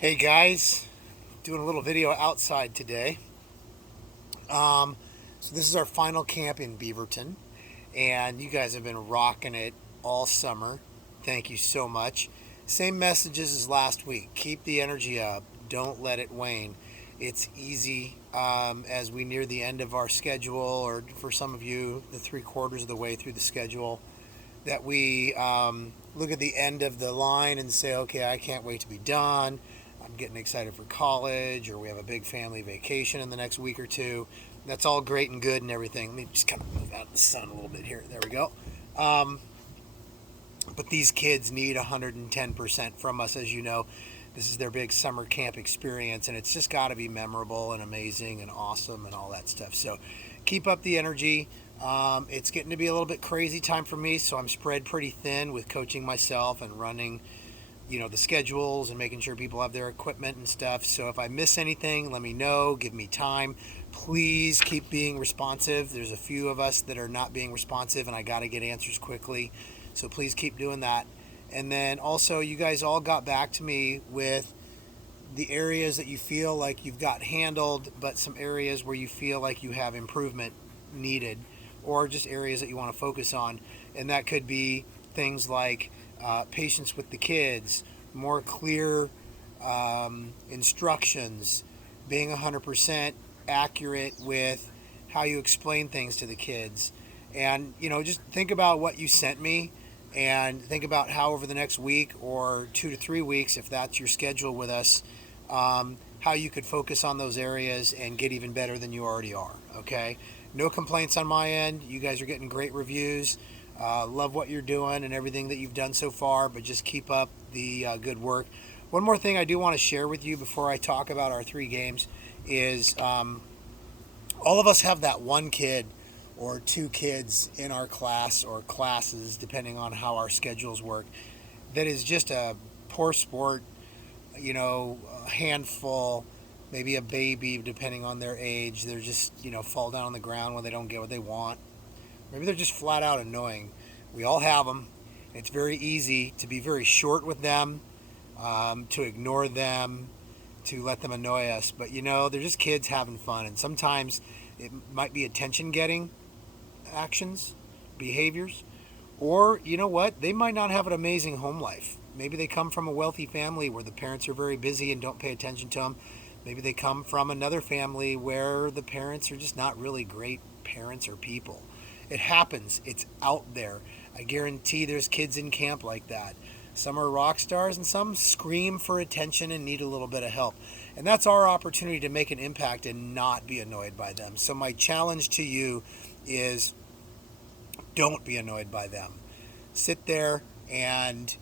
Hey guys, doing a little video outside today. So this is our final camp in Beaverton, and you guys have been rocking it all summer. Thank you so much. Same messages as last week. Keep the energy up. Don't let it wane. It's easy as we near the end of our schedule, or for some of you, the 3/4 of the way through the schedule, that we look at the end of the line and say, okay, I can't wait to be done. I'm getting excited for college, or we have a big family vacation in the next week or two. That's all great and good and everything. Let me just kind of move out of the sun a little bit here. There we go. Um, but these kids need 110% from us, as you know. This is their big summer camp experience, and it's just got to be memorable and amazing and awesome and all that stuff. So keep up the energy. It's getting to be a little bit crazy time for me, so I'm spread pretty thin with coaching myself and running, the schedules and making sure people have their equipment and stuff. So if I miss anything, let me know. Give me time. Please keep being responsive. There's a few of us that are not being responsive, and I got to get answers quickly. So please keep doing that. And then also, you guys all got back to me with the areas that you feel like you've got handled, but some areas where you feel like you have improvement needed, or just areas that you want to focus on. And that could be things like patience with the kids, more clear instructions, being 100% accurate with how you explain things to the kids. And, just think about what you sent me and think about how over the next week or 2 to 3 weeks, if that's your schedule with us, how you could focus on those areas and get even better than you already are. Okay? No complaints on my end. You guys are getting great reviews. Love what you're doing and everything that you've done so far, but just keep up the good work. One more thing I do want to share with you before I talk about our 3 games is all of us have that one kid or 2 kids in our class or classes, depending on how our schedules work, that is just a poor sport, a handful, maybe a baby, depending on their age. They're just, fall down on the ground when they don't get what they want. Maybe they're just flat out annoying. We all have them. It's very easy to be very short with them, to ignore them, to let them annoy us. But they're just kids having fun. And sometimes it might be attention getting actions, behaviors. Or, you know what? They might not have an amazing home life. Maybe they come from a wealthy family where the parents are very busy and don't pay attention to them. Maybe they come from another family where the parents are just not really great parents or people. It happens. It's out there. I guarantee there's kids in camp like that. Some are rock stars and some scream for attention and need a little bit of help. And that's our opportunity to make an impact and not be annoyed by them. So my challenge to you is don't be annoyed by them. Sit there and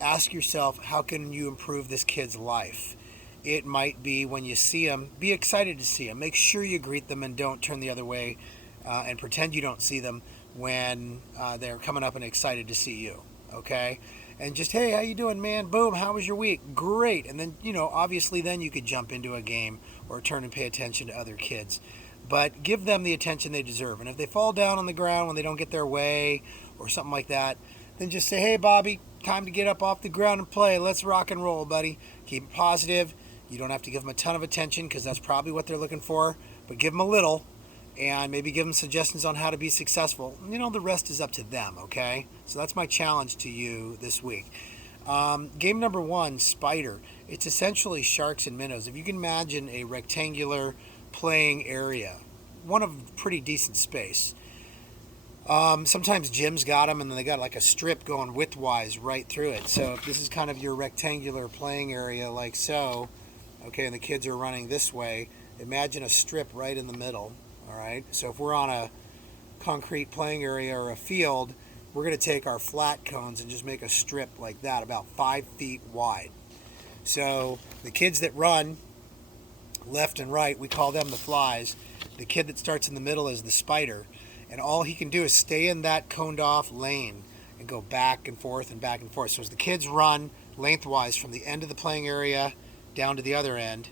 ask yourself, how can you improve this kid's life? It might be when you see them, be excited to see them. Make sure you greet them and don't turn the other way and pretend you don't see them when they're coming up and excited to see you. Okay? And just, hey, how you doing, man? Boom, how was your week? Great. And then, obviously then you could jump into a game or turn and pay attention to other kids. But give them the attention they deserve. And if they fall down on the ground when they don't get their way or something like that, then just say, hey, Bobby, time to get up off the ground and play. Let's rock and roll, buddy. Keep it positive. You don't have to give them a ton of attention because that's probably what they're looking for, but give them a little and maybe give them suggestions on how to be successful. The rest is up to them, okay? So that's my challenge to you this week. Game number 1, Spider. It's essentially sharks and minnows. If you can imagine a rectangular playing area, one of pretty decent space. Sometimes gyms got them and then they got like a strip going widthwise right through it. So if this is kind of your rectangular playing area like so, okay, and the kids are running this way, imagine a strip right in the middle, all right? So if we're on a concrete playing area or a field, we're going to take our flat cones and just make a strip like that, about 5 feet wide. So the kids that run left and right, we call them the flies. The kid that starts in the middle is the spider. And all he can do is stay in that coned off lane and go back and forth and back and forth. So as the kids run lengthwise from the end of the playing area down to the other end,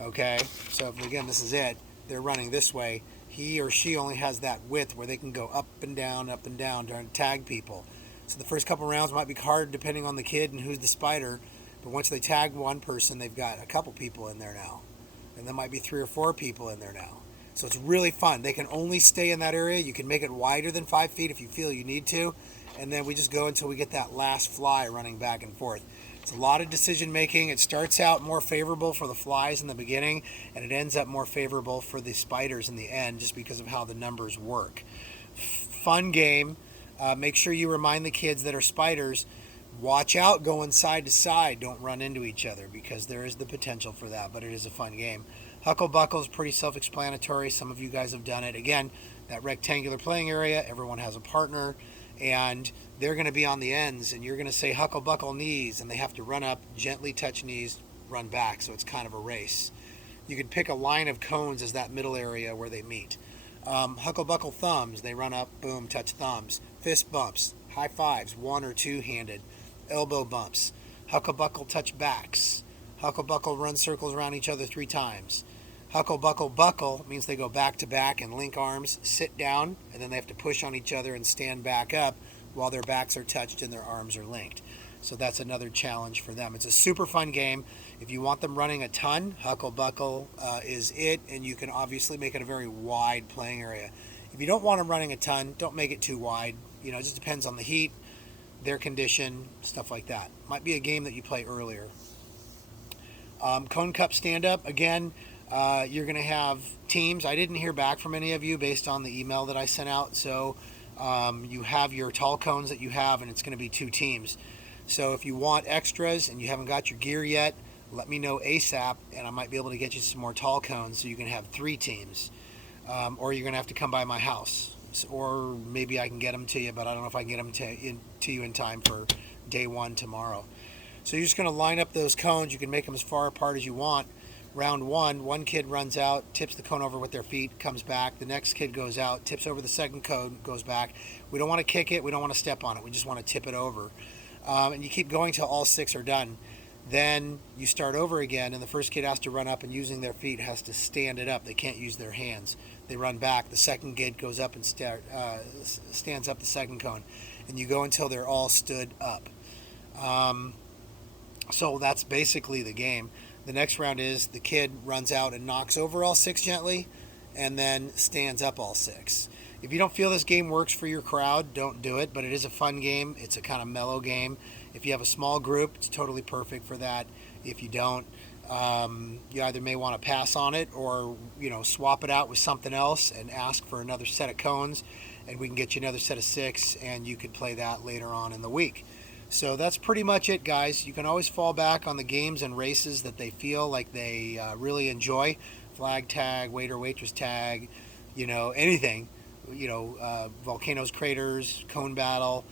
okay, so if, again, this is it, they're running this way, he or she only has that width where they can go up and down, trying to tag people. So the first couple rounds might be hard depending on the kid and who's the spider, But once they tag one person, they've got a couple people in there now. And there might be 3 or 4 people in there now. So it's really fun. They can only stay in that area. You can make it wider than 5 feet if you feel you need to. And then we just go until we get that last fly running back and forth. It's a lot of decision making. It starts out more favorable for the flies in the beginning, and it ends up more favorable for the spiders in the end just because of how the numbers work. Fun game. Make sure you remind the kids that are spiders, watch out going side to side. Don't run into each other because there is the potential for that, but it is a fun game. Huckle Buckle is pretty self-explanatory. Some of you guys have done it. Again, that rectangular playing area, everyone has a partner, and they're going to be on the ends, and you're going to say Huckle Buckle knees, and they have to run up, gently touch knees, run back, so it's kind of a race. You could pick a line of cones as that middle area where they meet. Huckle Buckle thumbs, they run up, boom, touch thumbs. Fist bumps, high fives, 1 or 2 handed. Elbow bumps. Huckle Buckle touch backs. Huckle Buckle run circles around each other 3 times. Huckle Buckle buckle means they go back to back and link arms, sit down, and then they have to push on each other and stand back up while their backs are touched and their arms are linked. So that's another challenge for them. It's a super fun game. If you want them running a ton, Huckle Buckle is it, and you can obviously make it a very wide playing area. If you don't want them running a ton, don't make it too wide. It just depends on the heat, their condition, stuff like that. Might be a game that you play earlier. Cone Cup stand-up, again, you're going to have teams. I didn't hear back from any of you based on the email that I sent out, so you have your tall cones that you have, and it's going to be 2 teams. So if you want extras and you haven't got your gear yet, let me know ASAP, and I might be able to get you some more tall cones so you can have 3 teams. Or you're going to have to come by my house. Or maybe I can get them to you, but I don't know if I can get them to you in time for day 1 tomorrow. So you're just going to line up those cones. You can make them as far apart as you want. Round 1, one kid runs out, tips the cone over with their feet, comes back. The next kid goes out, tips over the second cone, goes back. We don't want to kick it. We don't want to step on it. We just want to tip it over. And you keep going till all 6 are done. Then you start over again, and the first kid has to run up and using their feet has to stand it up. They can't use their hands. They run back. The second kid goes up and stands up the second cone. And you go until they're all stood up. So that's basically the game. The next round is the kid runs out and knocks over all 6 gently and then stands up all 6. If you don't feel this game works for your crowd, don't do it, but it is a fun game. It's a kind of mellow game. If you have a small group, it's totally perfect for that. If you don't, you either may want to pass on it or, swap it out with something else and ask for another set of cones, and we can get you another set of 6, and you could play that later on in the week. So that's pretty much it, guys. You can always fall back on the games and races that they feel like they really enjoy. Flag tag, waiter, waitress tag, anything. Volcanoes, craters, cone battle.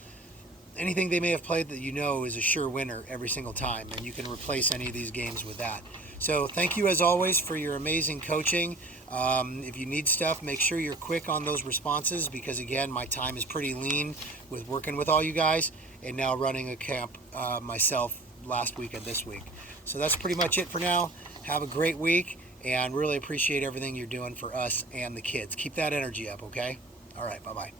Anything they may have played that is a sure winner every single time. And you can replace any of these games with that. So thank you as always for your amazing coaching. If you need stuff, make sure you're quick on those responses because, again, my time is pretty lean with working with all you guys and now running a camp myself last week and this week. So that's pretty much it for now. Have a great week and really appreciate everything you're doing for us and the kids. Keep that energy up, okay? All right, bye-bye.